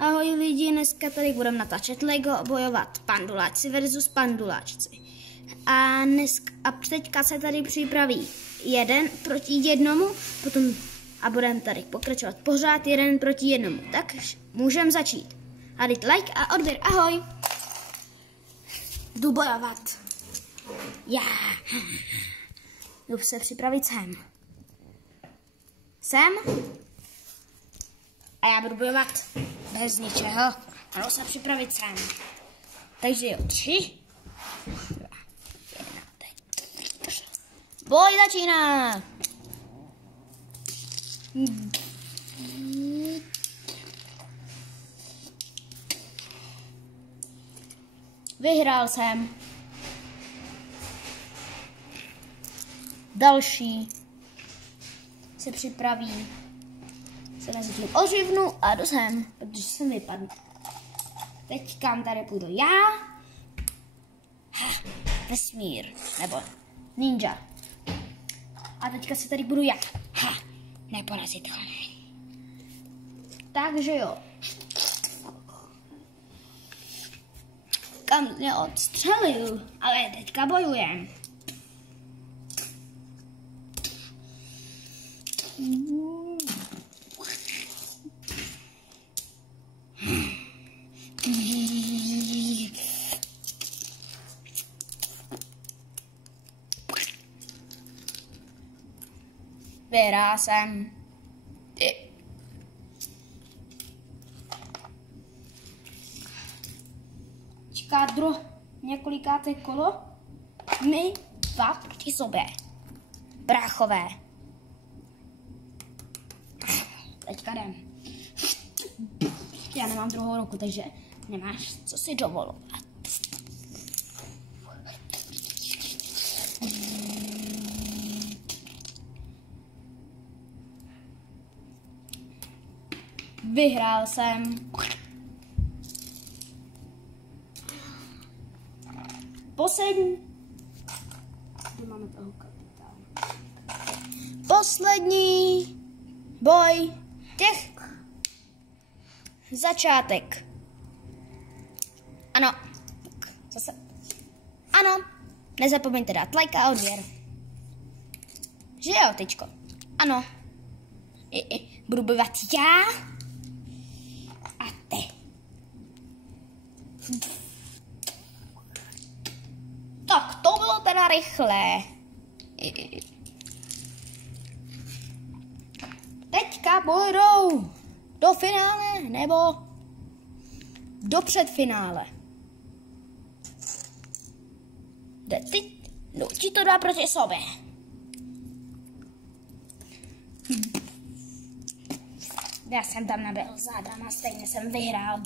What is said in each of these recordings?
Ahoj lidi, dneska tady budeme natáčet Lego, bojovat panduláčci versus panduláčci. A teďka se tady připraví 1 proti 1, potom a budeme tady pokračovat pořád 1 proti 1. Tak můžeme začít. A dejte like a odběr, ahoj. Jdu bojovat. Jdu se připravit sem. Sem. A já budu bojovat bez ničeho. A jdu se připravit sem. Takže jo, 3, 2, 1, teď. Boj začíná! Vyhrál jsem. Další se připraví. Se mezi tím oživnu a jdu sem, protože jsem vypadl. Teď kam tady půjdu já? Vesmír, nebo ninja. A teďka se tady budu já. Neporazitelný. Takže jo. Kam mě odstřelil, ale teďka bojujem. Vyhrál jsem. Čeká několikáté kolo. My 2 proti sobě. Bráchové. Teďka jdem. Já nemám druhou ruku, takže nemáš co si dovolovat. Vyhrál jsem. Poslední. Kde máme toho kapitána? Poslední boj těch. Začátek. Ano. Zase. Ano. Nezapomeňte dát like a odběr. Že jo, tyčko? Ano. Budu bojovat já. A ty. Tak to bylo teda rychlé. Teďka půjdou do finále nebo do předfinále. Ti to dá proti sobě. Já jsem tam nabil zádama, stejně jsem vyhrál.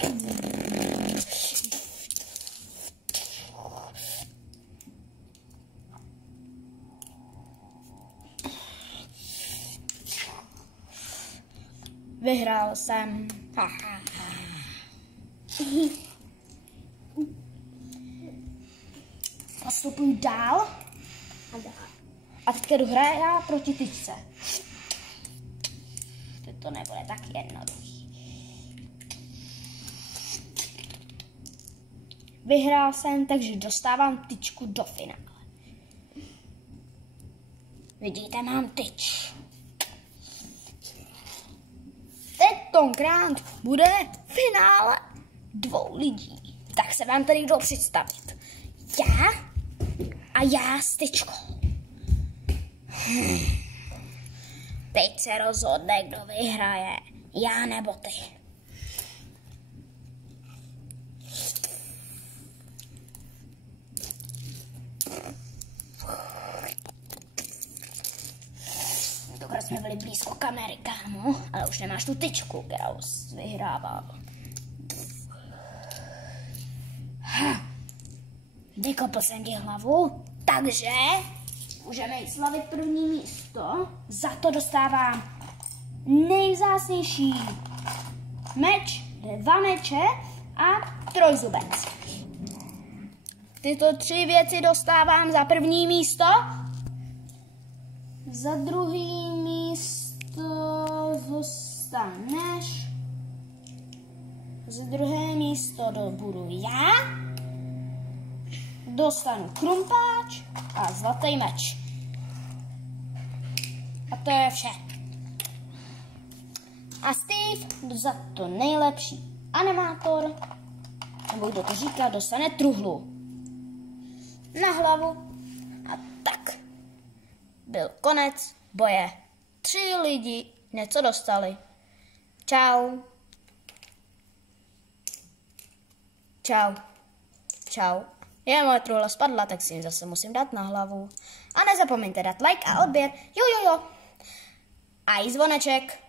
Vyhrál jsem. Postupuji dál. A teďka jdu hrát já proti tyčce. To nebude tak jednoduchý. Vyhrál jsem, takže dostávám tyčku do finále. Vidíte, mám tyč. Tentokrát bude finále 2 lidí. Tak se vám tady jdou představit. Já a já s tyčkou. Teď se rozhodne, kdo vyhraje. Já nebo ty. Tentokrát jsme byli blízko kamery, kámo, ale už nemáš tu tyčku, kterou jsi vyhrával. Vykopl jsem ti hlavu, takže můžeme jít slavit první místo. Za to dostávám nejvzácnější meč, 2 meče a trojzubec. Tyto 3 věci dostávám za první místo. Za druhý místo Z druhé místo budu já. Dostanu krumpáč a zlatý meč. A to je vše. A Steve za to nejlepší animátor, nebo kdo to říká, dostane truhlu na hlavu. A tak byl konec boje. 3 lidi něco dostali. Čau. Čau. Čau. Moje truhla spadla, tak si ji zase musím dát na hlavu. A nezapomeňte dát like a odběr. Jo. A i zvoneček.